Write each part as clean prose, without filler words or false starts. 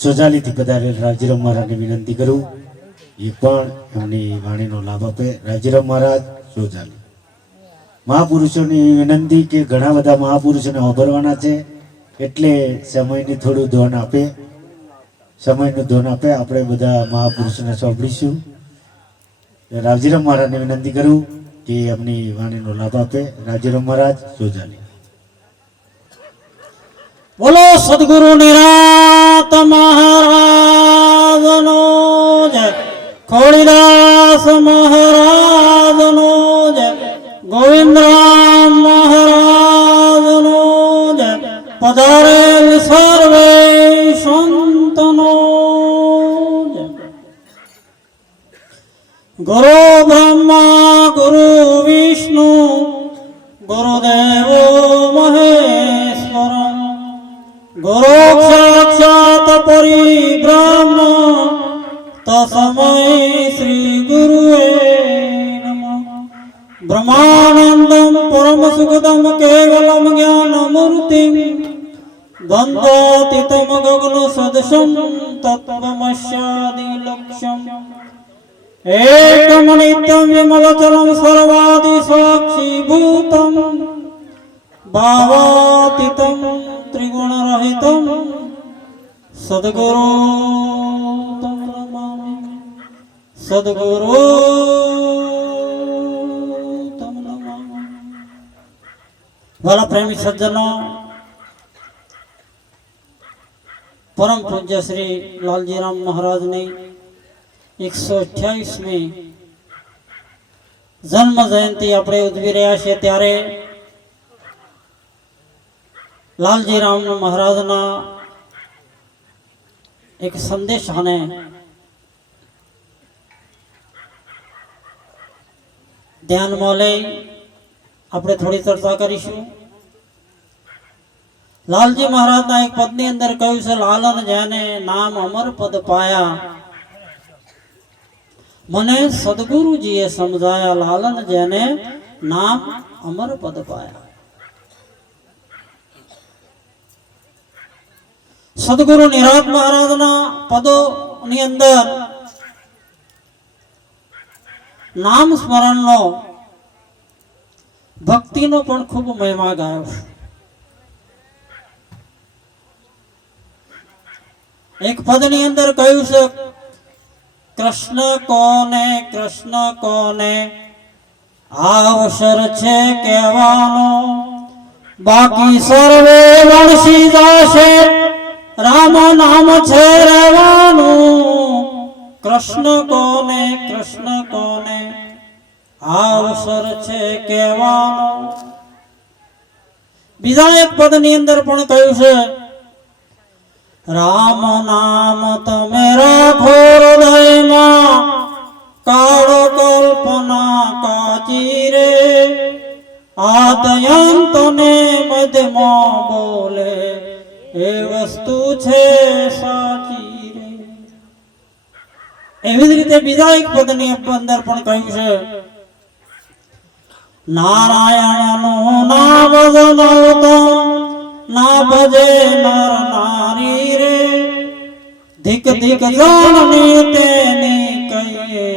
સોજાલીથી પધારેલ રાવજીરાવ મહારાજને વિનંતી કરું એ પણ એમની વાણીનો લાભ આપે। રાવજીરાવ મહારાજ સોજાલી મહાપુરુષોની વિનંતી કે ઘણા બધા મહાપુરુષોને વાપરવાના છે એટલે સમયની થોડું ધ્યાન આપે, સમયનું ધ્યાન આપે। આપણે બધા મહાપુરુષોને સાંભળીશું। રાવજીરાવ મહારાજને વિનંતી કરું કે એમની વાણીનો લાભ આપે। રાવજીરાવ મહારાજ સોજાલી। बोलो सदगुरु निरात महाराज नो जय, खोड़ीदास महाराज नो जय, गोविंदराम महाराज नो जय, पधारेल सर्वे संतनो जय। गुरु ब्रह्मा गुरु विष्णु गुरुदेवो महेश्वरम्, गुरु साक्षात् परिब्रह्म तस्मै श्री गुरुवे नमः। ब्रह्मानंदं परम सुखदं केवलं ज्ञानमूर्तिं द्वन्द्वातीतं गगन सदृशं तत्त्वमस्यादिलक्ष्यम् एकं नित्यं विमलचलं सर्वादिसाक्षीभूतं भावातीतं त्रिगुणरहितं सद्गुरु तं नमामि, सद्गुरु तं नमामि। वाला प्रेमी सज्जनों, परम पूज्य श्री लालजीराम महाराज ने 128મી जन्म जयंती આપણે ઉજવી રહ્યા છીએ ત્યારે લાલજીરામ મહારાજના એક સંદેશાને ધ્યાનમાં લઈ આપણે થોડી ચર્ચા કરીશું। લાલજી મહારાજના એક પદની અંદર કહ્યું છે, લાલન જેને નામ અમર પદ પાયા, મને સદગુરુજીએ સમજાયા। લાલન જેને નામ અમર પદ પાયા। સદગુરુ નિરાત મહારાજના પદોની અંદર નામ સ્મરણનો, ભક્તિનો પણ ખૂબ મહિમા ગાયો છે। એક પદની અંદર કહ્યું છે, કૃષ્ણ કોને અવસર છે કહેવાનો, બાકી સર્વે વણસી જશે, રામ નામ છે રહેવાનું। કૃષ્ણ કોને અવસર છે કહેવાનો। બીજા એક પદની અંદર પણ કહ્યું છે, રામ નામ તમે રાખો હૃદયમાં, કાળો કલ્પના કાચી રે, આદ્યંત ને મધ્યમાં બોલે, એ વસ્તુ છે સાચી રે। એવી જ રીતે બીજા એક પદની અંદર પણ કહ્યું છે, નારાયણનું નામ જણાવતો ના ભજે નર નારી રે, ધીક ધીક જાનની તેની કહીએ,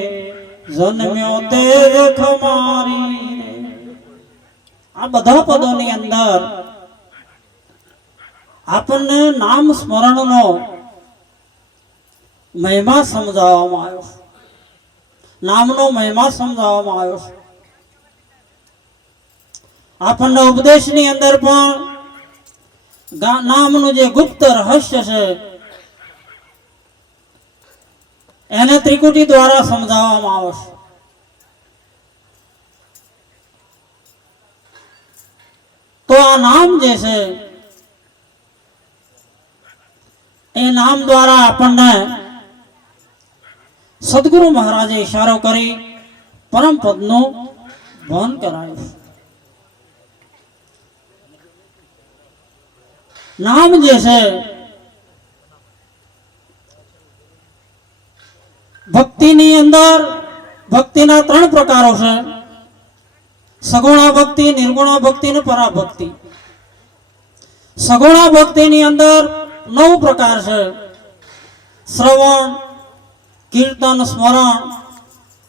જન્મ્યો તે ખમારી રે। આ બધા પદોની અંદર આપણને નામ સ્મરણનો મહિમા સમજાવવામાં આવ્યો છે, નામનો મહિમા સમજાવવામાં આવ્યો છે। આપણને ઉપદેશની અંદર પણ નામનું જે ગુપ્ત રહસ્ય છે એને ત્રિકુટી દ્વારા સમજાવવામાં આવે છે। તો આ નામ જે છે એ નામ દ્વારા આપણને સદગુરુ મહારાજે ઈશારો કરી પરમ પદનું ભાન કરાયું। નામ જે છે ભક્તિની અંદર ભક્તિના 3 પ્રકારો છે, સગુણા ભક્તિ, નિર્ગુણા ભક્તિ અને પરાભક્તિ। સગુણા ભક્તિની અંદર 9 પ્રકાર છે। શ્રવણ, કીર્તન, સ્મરણ,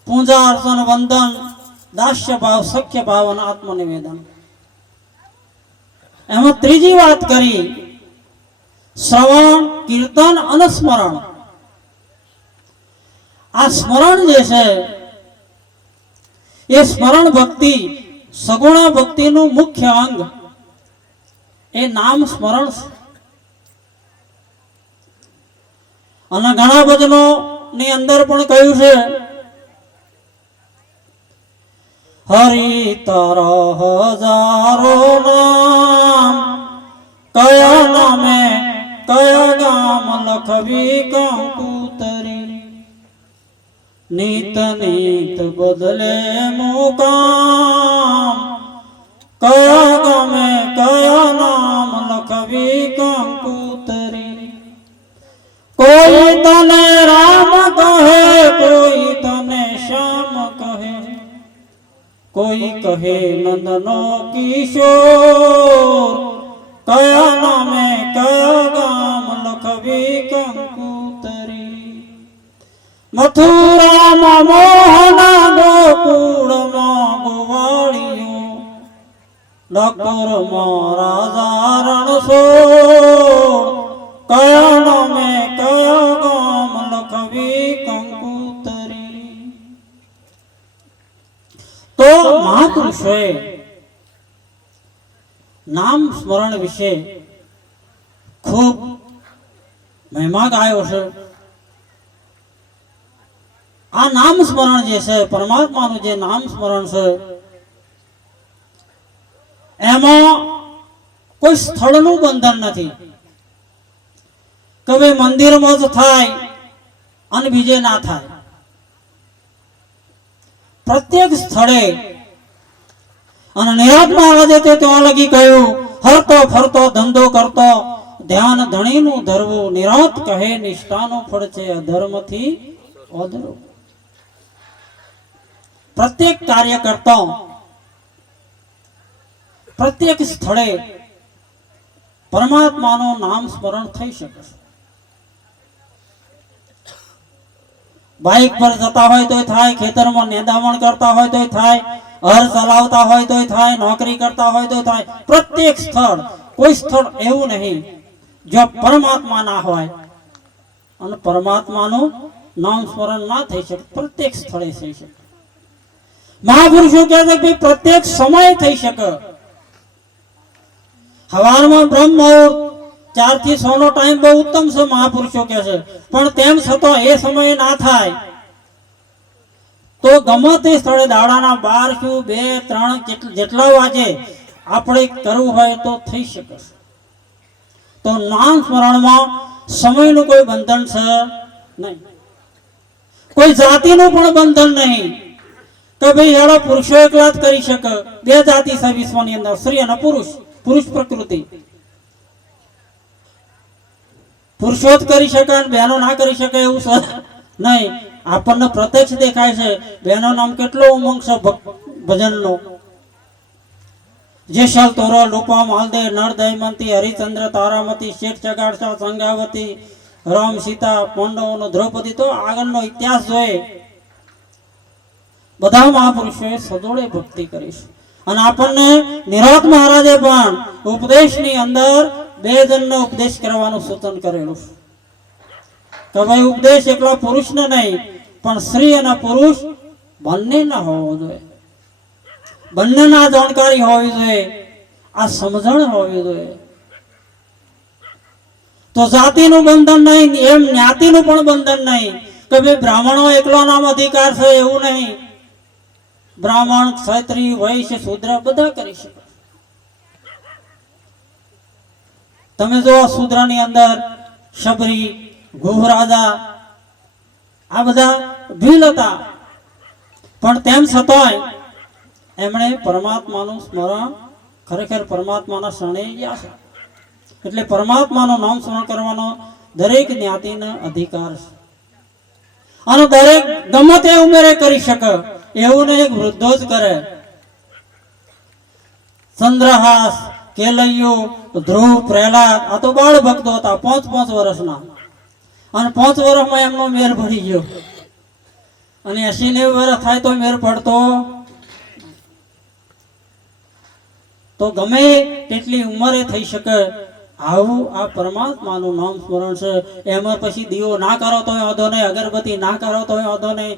પૂજા અર્ચન, વંદન, દાસ્ય ભાવ, સખ્ય ભાવ અને આત્મનિવેદન. એમાં ત્રીજી વાત કરી શ્રવણ, કીર્તન અને સ્મરણ. આ સ્મરણ જે છે એ સ્મરણ ભક્તિ, સગુણા ભક્તિનું મુખ્ય અંગ એ નામ સ્મરણ છે. અને ઘણા ભજનો ની અંદર પણ કહ્યું છે, હરિ તારા હજારો નામ, કયા નામે કયા ગામ લખવી કંકુતરી, નીત નીત બદલે મુકામ, કયા ગામે કયા નામ લખવી કંકુતરી. કોઈ તને રામ કહે, કોઈ તને શ્યામ કહે, કોઈ કહે નંદનો કિશોર, કયા નામે કયા ગામ લખવી કંકુતરી. મથુરામાં મોહન, ગોકુળમાં ગોવાળીઓ, ડાકોરમાં રાજા રણછોડ, કયા નામે કયા ગામ લખવી કંકુતરી. તો મહાપુરુષોએ નામ સ્મરણ વિશે ખૂબ મહિમા ગાયો છે. આ નામ સ્મરણ જે છે, પરમાત્માનું જે નામ સ્મરણ છે, એમાં કોઈ સ્થળનું બંધન નથી કે ભાઈ મંદિરમાં જ થાય અને બીજે ના થાય. પ્રત્યેક સ્થળે, અને નિરાત મહારાજે તે ત્યાં લગી કહ્યું, હરતો ફરતો ધંધો કરતો ધ્યાન ધણીનું ધરવું, નિરાત કહે નિષ્ઠાનું ફળ છે અધર્મથી ઓદરો. પ્રત્યેક કાર્ય કરતો પ્રત્યેક સ્થળે પરમાત્માનું નામ સ્મરણ થઈ શકે છે. બાઇક પર જતા હોય તોય થાય, ખેતરમાં નિંદામણ કરતા હોય તોય થાય, હર ચલાવતા હોય તોય થાય, નોકરી કરતા હોય તોય થાય. પ્રત્યેક સ્થળ, કોઈ સ્થળ એવું નહીં જો પરમાત્મા ના હોય અને પરમાત્માનું નામ સ્મરણ ના થઈ શકે. પ્રત્યેક સ્થળે થઈ શકે. મહાપુરુષો કહે છે કે પ્રત્યેક સમય થઈ શકે. સવારમાં બ્રહ્મ મુહૂર્ત 4 થી 6 નો ટાઈમ બહુ ઉત્તમ છે, મહાપુરુષો કહે છે. પણ તેમ છતાં એ સમયે ના થાય તો ગમે તે સ્થળે દાડાના 12 શું 2, 3 જેટલા વાગે આપણે કરવું હોય તો થઈ શકે. તો નામ સ્મરણમાં સમયનું કોઈ બંધન છે નહીં, કોઈ જાતિનું પણ બંધન નહીં કે ભાઈ હેડો પુરુષો એકલા જ કરી શકે. 2 જાતિ છે વિશ્વની અંદર, સ્ત્રી અને પુરુષ. પુરુષ પ્રકૃતિ, પુરુષો જ કરી શકે અને બહેનો ના કરી શકે એવું છે નહીં. આપણને પ્રત્યક્ષ દેખાય છે. બહેનો નામ કેટલો ઉમંગ છે ભજનનો. જેસલ તોરલ, રૂપા, માલદે, નળ, દયમંતી, હરિચંદ્ર, તારામતી, શેઠ ચગાડશા, સંગાવતી, રામ, સીતા, પાંડવોનો દ્રૌપદી. તો આગળનો ઇતિહાસ જોઈએ, બધા મહાપુરુષોએ સદોડે ભક્તિ કરી છે. અને આપણને નિરાત મહારાજે પણ ઉપદેશની અંદર 2 જણનો ઉપદેશ કરવાનું સૂચન કરેલું કે ભાઈ ઉપદેશ એકલા પુરુષને નહીં પણ સ્ત્રી અને પુરુષ બંનેના હોવો જોઈએ, બંનેના જાણકારી હોવી જોઈએ, આ સમજણ હોવી જોઈએ. તો જાતિનું બંધન નહીં, એમ જ્ઞાતિનું પણ બંધન નહીં કે ભાઈ બ્રાહ્મણો એકલો નામ અધિકાર છે એવું નહીં. બ્રાહ્મણ, ક્ષત્રિય, વૈશ્ય, શૂદ્ર બધા કરી શકે. તમે જો શૂદ્રની અંદર શબરી, ગુહરાજા આ બધા ભીલ હતા, પણ તેમ છતાંય એમણે પરમાત્માનું સ્મરણ, ખરેખર પરમાત્માના શરણે ગયા છે. એટલે પરમાત્માનું નામ સ્મરણ કરવાનો દરેક જ્ઞાતિનો અધિકાર છે. અને દરેક ગમે તે ઉંમરે કરી શકે એવું નહીં વૃદ્ધો જ કરે. અને 5 વર્ષમાં એમનો મેર ભરી ગયો, અને 80-90 વર્ષ થાય તો મેર પડતો તો ગમે તેટલી ઉંમરે થઈ શકે. આવું આ પરમાત્માનું નામ સ્મરણ છે. એમાં પછી દીવો ના કરો તો વાંધો નહીં, અગરબત્તી ના કરો તો વાંધો નહીં,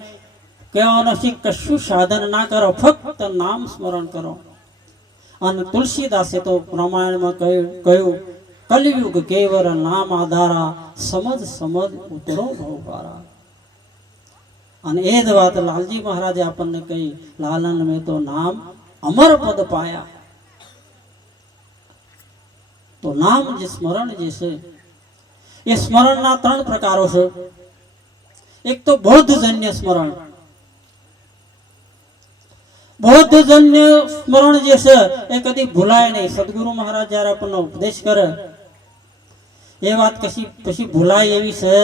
કહેવાનો છે કશું સાધન ના કરો, ફક્ત નામ સ્મરણ કરો. અને તુલસીદાસે તો રામાયણમાં કહ્યું કલયુગ કેવર નામ આધારા, સમજ સમજ ઉતરો ભવપારા. અને એ જ વાત લાલજી મહારાજે આપણને કહી, લાલન મેં તો નામ અમર પદ પાયા. તો નામ જે સ્મરણ જે છે એ સ્મરણના 3 પ્રકારો છે. એક તો બોધજન્ય સ્મરણ. બોધજન્ય સ્મરણ જે છે એ કદી ભૂલાય નહીં. સદગુરુ મહારાજ જયારે આપણને ઉપદેશ કરે એ વાત પછી ભૂલાય એવી છે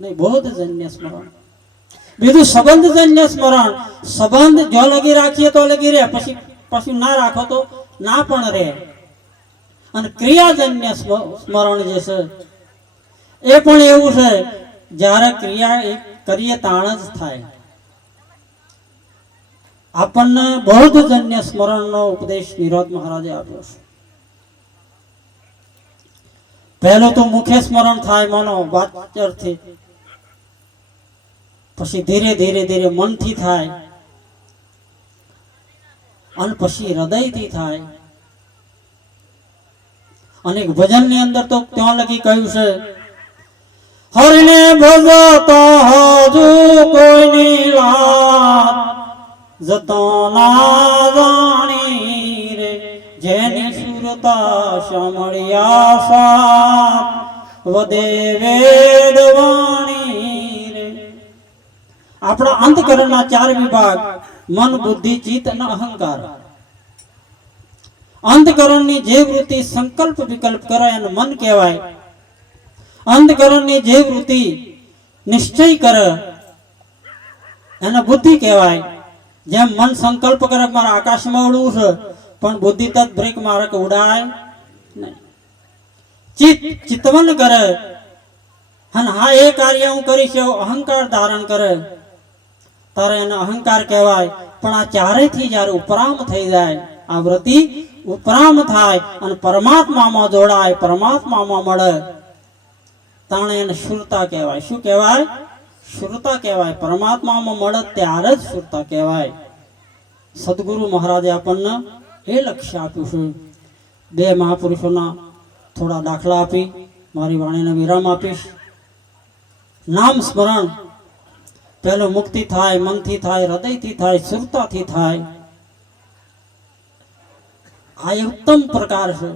નહીં. બોધજન્ય સ્મરણ. બીજું સંબંધજન્ય સ્મરણ. સંબંધ જો લગી રાખીએ તો લગી રહે, પછી ના રાખો તો ના પણ રહે. અને ક્રિયાજન્ય સ્મરણ જે છે એ પણ એવું છે, જ્યારે ક્રિયા કરીએ તાણ જ થાય. આપણને બોધજન્ય સ્મરણનો ઉપદેશ નિરોધ મહારાજે આપ્યો છે. પહેલું તો મુખે સ્મરણ થાય મનો વાચરથી, પછી ધીરે ધીરે ધીરે મનથી થાય, અને પછી હૃદયથી થાય. અને ભજનની અંદર તો ત્યાં લગી કહ્યું છે, હરિને ભજતો હજુ કોઈની વાત જતો ના જાણી રે, જેની સુરતા સાંભળ્યા સાત વધે વેદવાણી રે. આપણા અંતકરણના 4 વિભાગ મન, બુદ્ધિ, ચિત્ત અને અહંકાર. અંતકરણની જે વૃત્તિ સંકલ્પ વિકલ્પ કરે એને મન કહેવાય. અંતકરણની જે વૃત્તિ નિશ્ચય કરે એને બુદ્ધિ કહેવાય. જેમ મન સંકલ્પ કરે મારે આકાશમાં ઉડવું છે, પણ બુદ્ધિ તત બ્રેક મારે કે ઉડાય નહીં. ચિત્ત ચિતવન કરે અને હા એ કાર્ય હું કરીશ એવો અહંકાર ધારણ કરે, તારે એને અહંકાર કહેવાય. પણ આ ચારેયથી જ્યારે ઉપરામ થઈ જાય, આ વૃત્તિ ઉપરામ થાય અને પરમાત્મામાં જોડાય, પરમાત્મામાં મળે, તાણે એને શુરતા કહેવાય. શું કહેવાય? શુરતા કહેવાય. પરમાત્મામાં મળે ત્યારે જ શુરતા કહેવાય. સદગુરુ મહારાજે આપણને એ લક્ષ્ય આપ્યું છે. 2 મહાપુરુષોના થોડા દાખલા આપી મારી વાણીને વિરામ આપીશ. નામ સ્મરણ પહેલું મુક્તિ થાય, મનથી થાય, હૃદયથી થાય, શુરતાથી થાય. આ એક ઉત્તમ પ્રકાર છે.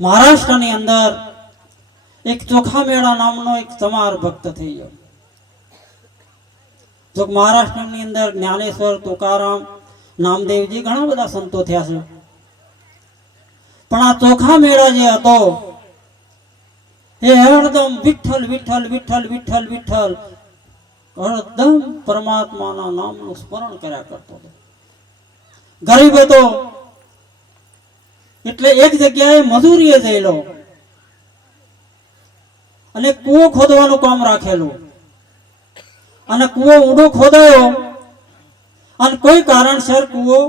મહારાષ્ટ્રની અંદર એક ચોખા મેળા નામનો એક ચમાર ભક્ત થઈ ગયો. જો મહારાષ્ટ્રની અંદર જ્ઞાનેશ્વર, તુકારામ, નામદેવજી ઘણા બધા સંતો થયા છે, પણ આ ચોખા મેળા જે હતો એ હરદમ વિઠ્ઠલ વિઠ્ઠલ વિઠ્ઠલ વિઠ્ઠલ વિઠ્ઠલ હરદમ પરમાત્માના નામનું સ્મરણ કર્યા કરતો હતો. ગરીબ હતો એટલે એક જગ્યાએ મજૂરીએ જયેલો અને કૂવો ખોદવાનું કામ રાખેલું. અને કૂવો ઊંડો ખોદાયો અને કોઈ કારણસર કૂવો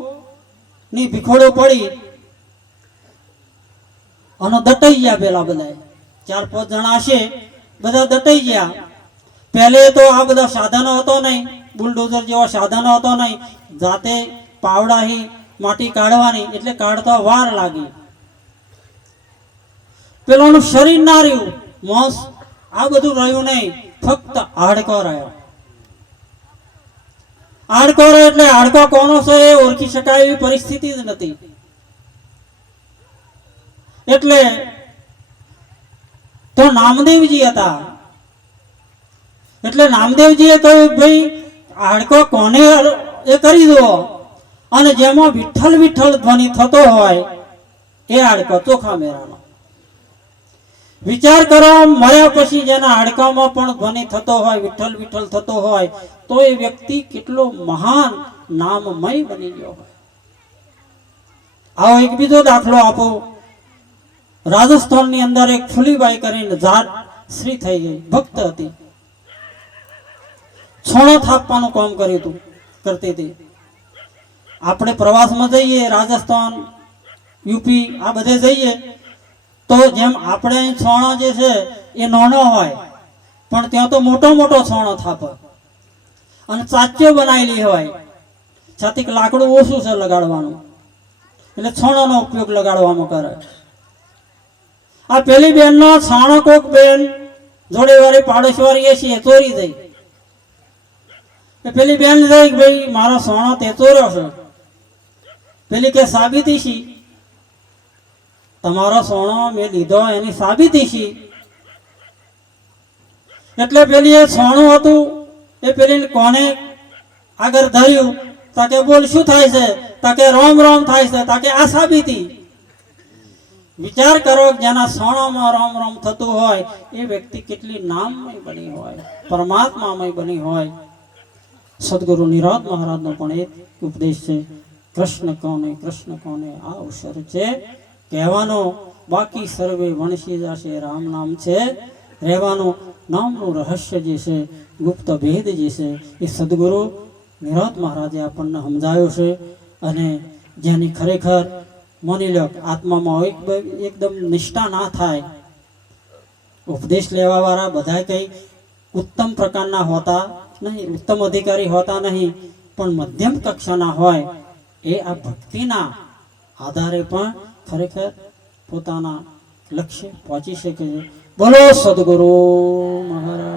ની ભીખોડો પડી અને દટાઈ ગયા. પેલા બધા 4-5 જણા હશે, બધા દટાઈ ગયા. પહેલે તો આ બધા સાધનો હતો નહીં, બુલડોઝર જેવા સાધનો હતો નહીં, જાતે પાવડાથી માટી કાઢવાની, એટલે કાઢતા વાર લાગી. પેલાનું શરીર ના રહ્યું, મોસ આ બધું રહ્યું નહીં, ફક્ત હાડકો રહ્યો. હાડકો રહ્યો એટલે હાડકો કોનો છે એ ઓળખી શકાય એવી પરિસ્થિતિ જ નથી. એટલે તો નામદેવજી હતા. એટલે નામદેવજીએ કહ્યું ભાઈ હાડકો કોને એ કરી દો, અને જેમાં વિઠ્ઠલ વિઠ્ઠલ ધ્વનિ થતો હોય એ હાડકો ચોખા મેળાનો. વિચાર કરો, મર્યા પછી જેના હાડકામાં પણ ધ્વનિ થતો હોય, વિઠ્ઠલ વિઠ્ઠલ થતો હોય, તો એ વ્યક્તિ કેટલો મહાન નામમય બની ગયો હોય. આવો એક બીજો દાખલો આપો. રાજસ્થાનની અંદર એક ફુલીબાઈ કરીને જાટ શ્રી થઈ ગઈ, ભક્ત હતી, છોણો થાપવાનું કામ કર્યું હતું, કરતી હતી. આપણે પ્રવાસમાં જઈએ, રાજસ્થાન, યુપી આ બધે જઈએ તો જેમ આપણે અહીં છોણો જે છે એ નાનો હોય, પણ ત્યાં તો મોટો મોટો છોણો થાપે અને ચાચ્યો બનાવેલી હોય, છાતી લાકડું ઓછું છે લગાડવાનું, એટલે છોણોનો ઉપયોગ લગાડવામાં કરે. આ પેલી બેનનો છાણો કોક બેન જોડે વાળી પાડોશવાળી છીએ ચોરી જઈ. પેલી બેન જઈ કે ભાઈ મારો સોનો તે ચોર્યો છે. પેલી કે સાબિતી શી? તમારો સોનો મેં લીધો એની સાબિતી શી? એટલે પેલી એ સોનું હતું એ પેલી કોને આગળ ધર્યું, તાકે બોલ શું થાય છે? તાકે રોમ રોમ થાય છે. તાકે આ સાબિતી. વિચાર કરો કે જેના સોણામાં રોમ રોમ થતું હોય એ વ્યક્તિ કેટલી નામમય બની હોય, પરમાત્મામય બની હોય. સદગુરુ નિરાંત મહારાજનો પણ એક ઉપદેશ છે, કૃષ્ણ કોને આ અવસર છે કહેવાનો, બાકી સર્વે વણસી જશે રામ નામ છે રહેવાનું. નામનું રહસ્ય જે છે, ગુપ્ત ભેદ જે છે એ સદગુરુ નિરાંત મહારાજે આપણને સમજાયો છે. અને જેની ખરેખર માની લો આત્મામાં એકદમ નિષ્ઠા ના થાય, ઉપદેશ લેવા વાળા બધા કઈ ઉત્તમ પ્રકારના હોતા નહીં, ઉત્તમ અધિકારી હોતા નહીં, પણ મધ્યમ કક્ષાના હોય એ આ ભક્તિના આધારે પણ ખરેખર પોતાના લક્ષ્ય પહોંચી શકે છે. બોલો સદગુરુ મહારાજ.